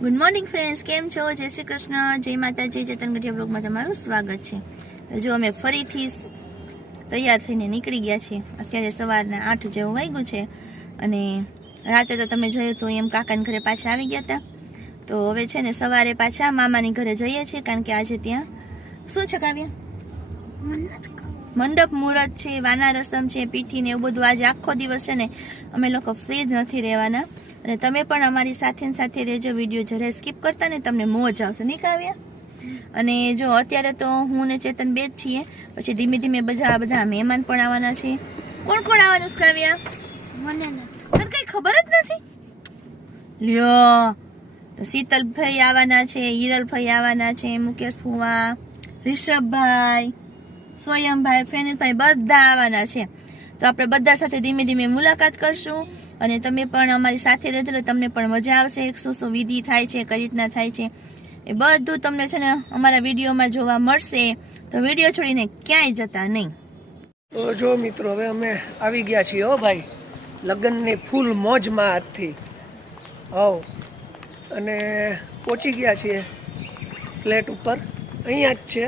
Good morning friends, કેમ છો? જય શ્રી કૃષ્ણ, જય માતાજી. ચેતન ગઢિયા બ્લોગમાં તમારું સ્વાગત છે. તો જો અમે ફરીથી તૈયાર થઈને નીકળી ગયા છીએ. અત્યારે સવારના 8 જેવું વાગ્યું છે અને રાતે તો તમે જોયું તો એમ કાકાના ઘરે પાછા આવી ગયા હતા. તો હવે છે ને સવારે પાછા મામાની ઘરે જઈએ છીએ, કારણ કે આજે ત્યાં શું છે કાવ્યા? મંડપ મુહૂર્ત છે, વાના રસમ છે, પીઠી ને એવું બધું. આજે આખો દિવસ છે ને અમે લોકો ફ્રી જ નથી રહેવાના અને તમે પણ અમારી સાથે રહેજો. વિડીયો જરાય સ્કીપ કરતા ને, તમને મોજ આવશે નહીં કાવ્યા? અને જો અત્યારે તો હું ને ચેતન બે જ છીએ, પછી ધીમે ધીમે બધા મહેમાન પણ આવવાના છે. કોણ કોણ આવવાનું છે કાવ્યા? મને કઈ ખબર જ નથી. લ્યો, તો શીતલભાઈ આવવાના છે, હિરલભાઈ આવવાના છે, મુકેશ ફુવા, રિષભભાઈ, સ્વયંભાઈ, ફેનિલભાઈ બધા આવવાના છે. તો આપણે બધા સાથે ધીમે ધીમે મુલાકાત કરશું અને તમે પણ અમારી સાથે રહેજો, તમને પણ મજા આવશે. શું શું વિધિ થાય છે, કઈ રીતના થાય છે, એ બધું તમને છે ને અમારા વિડીયોમાં જોવા મળશે. તો વિડીયો છોડીને ક્યાંય જતા નહીં. તો જો મિત્રો, હવે અમે આવી ગયા છીએ હો ભાઈ, લગ્નની ફૂલ મોજમાં આજથી. હવ અને પહોંચી ગયા છીએ ફ્લેટ ઉપર. અહીંયા જ છે.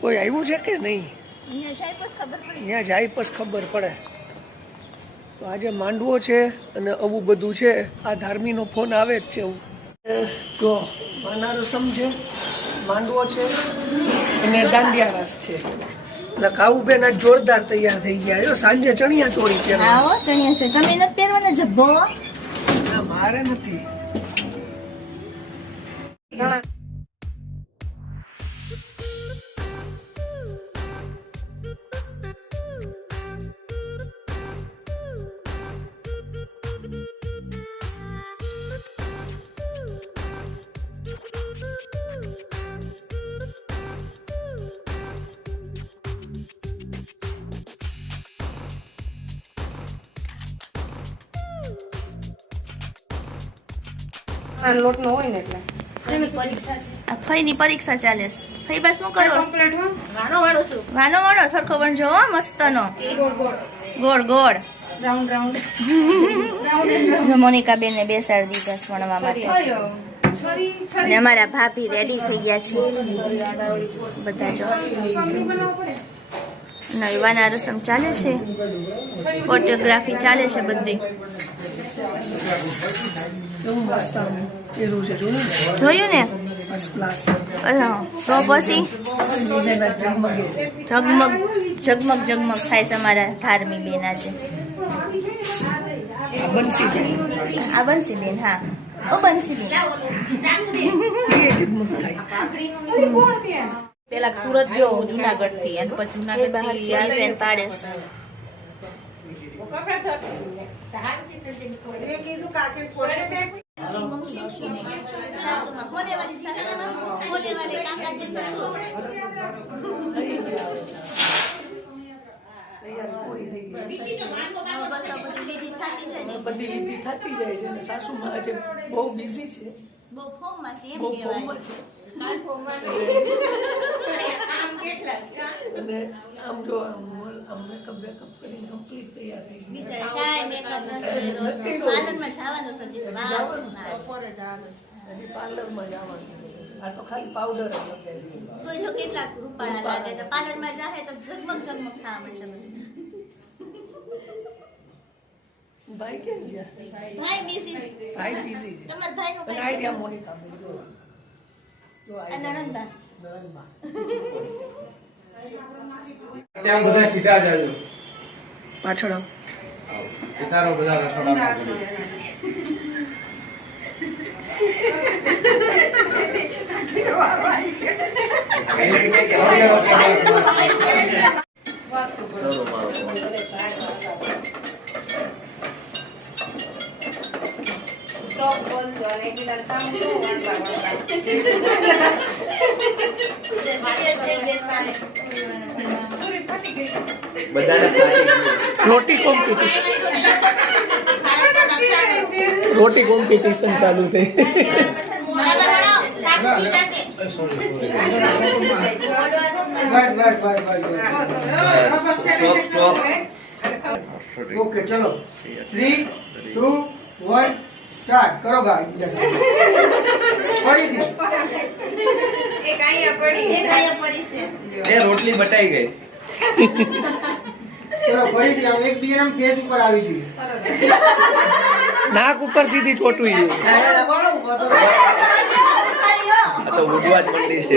કોઈ આવ્યું છે કે નહીં? ત્યાં જાય પછી ખબર પડે. તો આજે માંડવો છે અને આવું બધું છે. આ ધાર્મીનો ફોન આવે જ છે. જો માના રસમ છે, માંડવો છે અને દાંડિયા રસ છે. કાવુબેન આ જોરદાર તૈયાર થઈ ગયા. જો સાંજે ચણિયા ચોળી પહેરવા. ચણિયા ચોળી તમે નથી પહેરવાના જબ્બો? ના, મારે નથી. લોટ નો હોય ને એટલે ફઈની પરીક્ષા ચાલે છે. ફઈ બસ શું કરો? વાનો વાળો સરખો બનજો હો, મસ્તનો ગોળ ગોળ રાઉન્ડ મોનિકા બેન ને બેસાડી દીધા વણવા માટે. અને અમારા ભાભી રેડી થઈ ગયા છે બધા. જો નવી વાના રસમ ચાલે છે, ફોટોગ્રાફી ચાલે છે બધી. જોયું ને? તો પછી ઝગમગ થાય છે અમારા ધાર્મી બેન આજે. આ બંસી બેન, હા ઓ બંસી બેન. પેલા સુરત ગયો જુનાગઢ થી અને પછી જુનાગઢ બહાર થી પાડેસ. બધી વિધિ થતી જાય છે અને સાસુમાં આજે બહુ બિઝી છે, બહુ ફોર્મમાં છે. અને આમ જો આમ મેકઅપ કરીને કમ્પ્લીટ તૈયાર થઈ હજી પાર્લરમાં જવાનું. આ તો ખાલી પાવડર જ કેટલાક રૂપાળા લાગે તો પાર્લરમાં જાય તો ઝગમગ થવા મળશે. ભાઈ કેમ ગયા? ભાઈ બિઝી છે. તમારા ભાઈનો અને આઈડિયા મોનિકા બેન જો નણંદબા. ત્યાં બધા સીધા જાજો. પાછળ આવ. ઉતારો બધા રસોડામાં કરી. રોટી કોમ્પિટિશન ચાલુ થઈ. સ્ટોપ. ओके चलो 3 2 1 સ્ટાર્ટ કરો ગા ફરીથી એક અહીંયા પડી છે. એ રોટલી બટાઈ ગઈ. ચલો ફરીથી આમ એક બીજા નામ ફેસ ઉપર આવી જોઈએ નાક ઉપર સીધી ચોટવી જોઈએ. આ તો ઉડવા જ મંડી છે.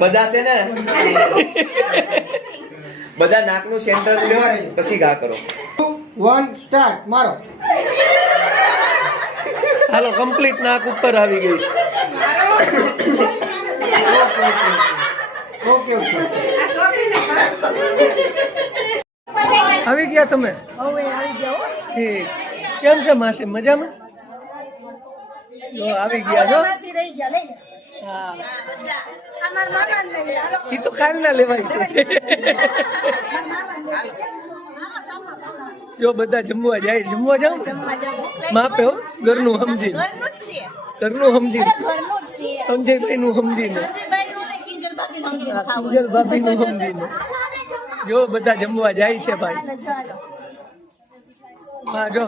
બધા છે ને બધા નાકનું સેન્ટર લ્યો પછી ઘા કરો. 1 સ્ટાર્ટ મારો હાલો કમ્પ્લીટ નાક ઉપર આવી ગઈ. ઓકે ઓકે આવી ગયા તમે? ઠીક. કેમ છે માસી, મજામાં? જો આવી ગયા છો. હા એ તો કાલ ના લેવાય છે. જો બધા જમવા જાય, જમવા જાવ ને માપે હો, ઘરનું સમજીને, ઘરનું સમજીને, સંજયભાઈ નું સમજીને, કિંજલ ભાભી નું સમજીને. જો બધા જમવા જાય છે ભાઈ. હા જો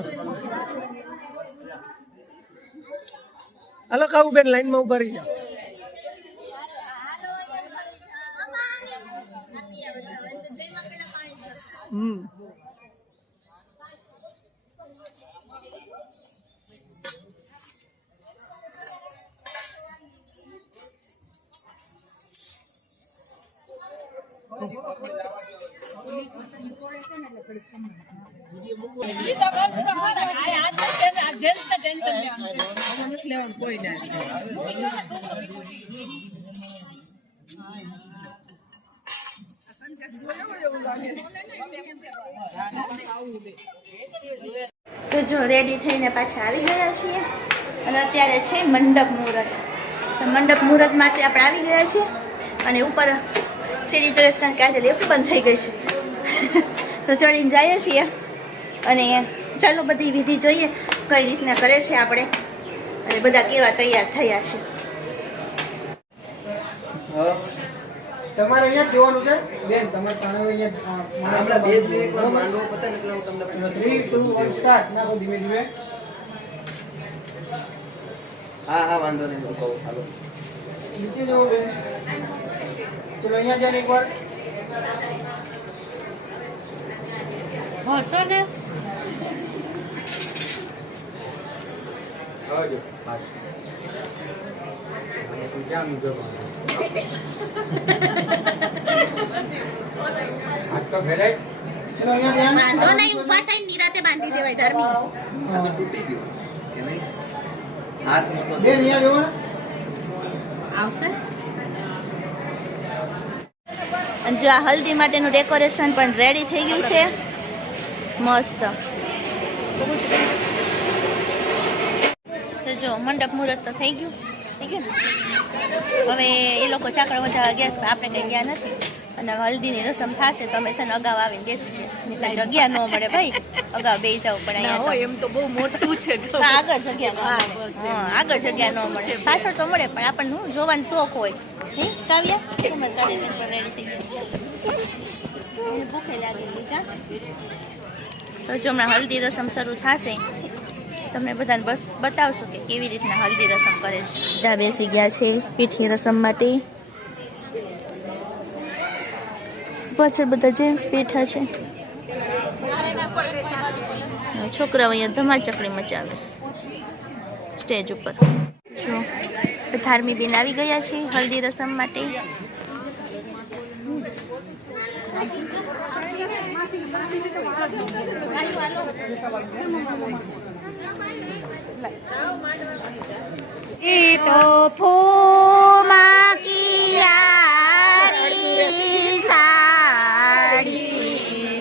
હાલો કાવું બેન લાઈન માં ઉભા રહી જાઓ. તો જો રેડી થઈને પાછા આવી ગયા છીએ અને અત્યારે છે મંડપ મુહૂર્ત. તો મંડપ મુહૂર્ત માટે આપણે આવી ગયા છીએ અને ઉપર સીડી ચડે કારણ કે આજે લેફ્ટ બંધ થઈ ગઈ છે. તો ચડીને જઈએ છીએ અને ચાલો બધી વિધિ જોઈએ કઈ રીતના કરે છે આપણે અને બધા કેવા તૈયાર થયા છે. તમારે અહીંયા જ જોવાનું છે બેન, તમારે તને અહીંયા હમણાં 2 મિનિટમાં માંડવો પતે ને એટલે હું તમને 3 2 1 સ્ટાર્ટ નાખો ધીમે ધીમે. હા વાંધો નહીં હું કહું. હાલો નીચે જવો બેન. ચલો અહીંયા જઈને એકવાર હસો ને આવજો. જામ જવાનું. હાથ તો ફેરાય. ચલો અહીંયા ધ્યાન. વાંધો નહીં, ઊભા થઈને નિરાતે બાંધી દેવાય ધર્મી. આ તો તૂટી ગયું કે નહીં? હાથ મૂકો. બેન અહીંયા જોવો ને. આવશે. અને જો આ હલ્દી માટેનું ડેકોરેશન પણ રેડી થઈ ગયું છે મસ્ત. તો જો મંડપ મુહૂર્ત તો થઈ ગયું ને. હવે એ લોકો ચાકર વધારવા ગયા છે, આપણે કંઈ ગયા નથી. અને હલ્દીની રસમ થશે તો અમે છે ને અગાઉ આવીને બેસી જઈશું. જગ્યા ન મળે ભાઈ, અગાઉ બેસી જવું પડે. અહીંયા એમ તો બહુ મોટું છે. આગળ જગ્યા ન મળે. હા આગળ જગ્યા ન મળે, પાછળ તો મળે પણ આપણને શું જોવાનો શોખ હોય. હે કાવ્યા રેડી થઈ ગઈ. ભૂખે લાગેલી કા. તો જો હમણાં હલ્દી રસમ શરૂ થશે તમને બધાને બસ બતાવશું કે કેવી રીતના હલ્દી રસમ કરે છે. બધા બેસી ગયા છે પીઠી રસમ માટે. પાછળ બધા જેન્ટ્સ બેઠા છે. છોકરાઓ અહીંયા ધમાચકડી મચાવે છે સ્ટેજ ઉપર. જો ધાર્મી બેન આવી ગયા છે હલ્દી રસમ માટે. એ તો ફૂમા કિયારી સાડી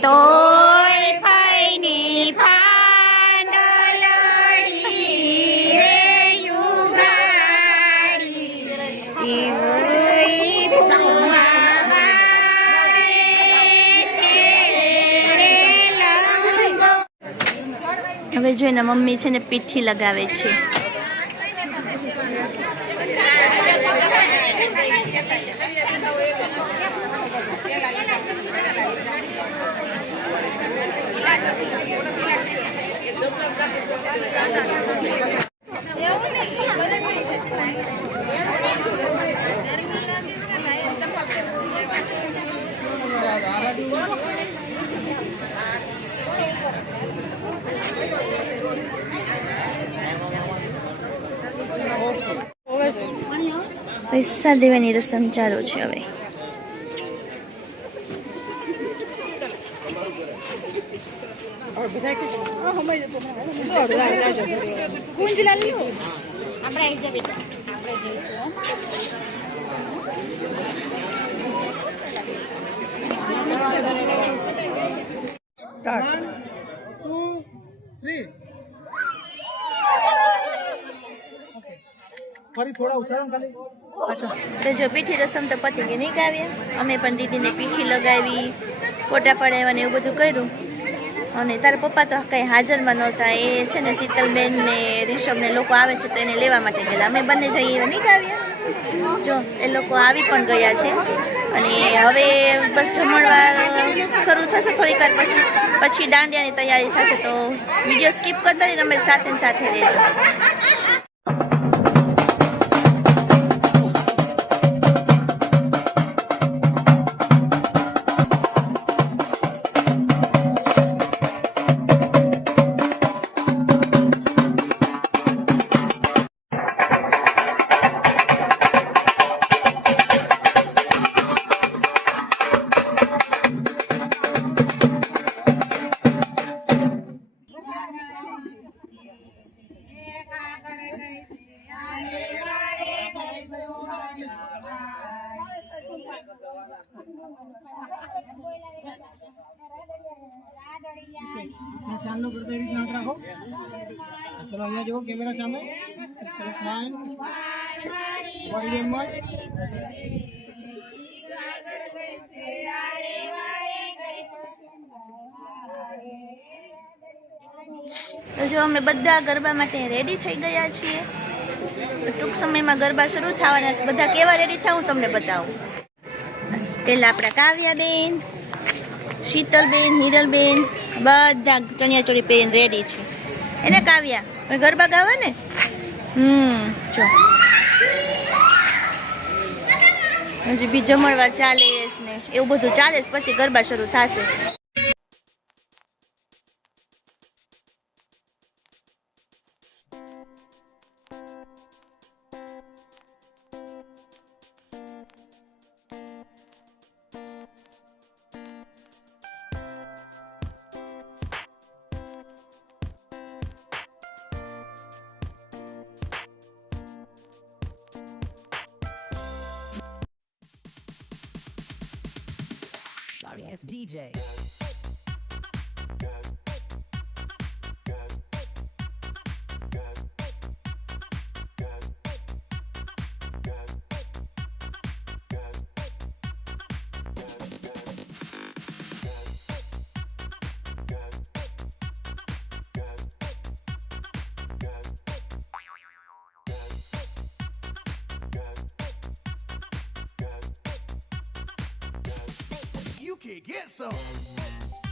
તોય ફઈની ફાંદલડી રે યુગાડી ઈ ફૂમા વારે છે રે લંગો. હવે જોઈને મમ્મી છે ને પીઠી લગાવે છે. પૈસા દેવાની રસમ ચાલુ છે હવે. આપણે આવી જઈએ આપણે જઈશું સ્ટાર્ટ. 2 3 ફરી થોડા ઉચ્ચારણ ખાલી. તો જો પીઠી રસમ તો પતી ગઈ નહીં કાવ્યા. અમે પણ દીદીને પીઠી લગાવી, ફોટા પડાવ્યા ને એવું બધું કર્યું. અને તારા પપ્પા તો કંઈ હાજરમાં નહોતા. એ છે ને શીતલબેન ને રિષભ ને લોકો આવે છે તો એને લેવા માટે ગયેલા. અમે બંને જઈએ એવા નહીં કાવ્યા. જો એ લોકો આવી પણ ગયા છે. અને હવે બસ જમણવાર શરૂ થશે થોડીક વાર પછી દાંડિયાની તૈયારી થશે. તો વિડીયો સ્કીપ કરતા રહીને અમે સાથે ને સાથે રહેજો. ચાંદલો કરતા એવી હાથ રાખો. ચલો અહીંયા જુઓ કેમેરા સામે. ચલો સ્માઈલ. Body language. તો જો અમે બધા ગરબા માટે રેડી થઈ ગયા છીએ. ટૂંક સમયમાં ગરબા શરૂ થવાના છે. બધા કેવા રેડી થાય હું તમને બતાવું. પહેલા આપણા કાવ્યાબેન, શીતલબેન, હિરલબેન બધા ચણિયાચોળી પહેરીને રેડી છે. એને કાવ્યા ગરબા ગાવા ને. જો હજી બી જમણવાર ચાલે ને એવું બધું ચાલે પછી ગરબા શરૂ થશે. Sorry, it's DJ. You can get some.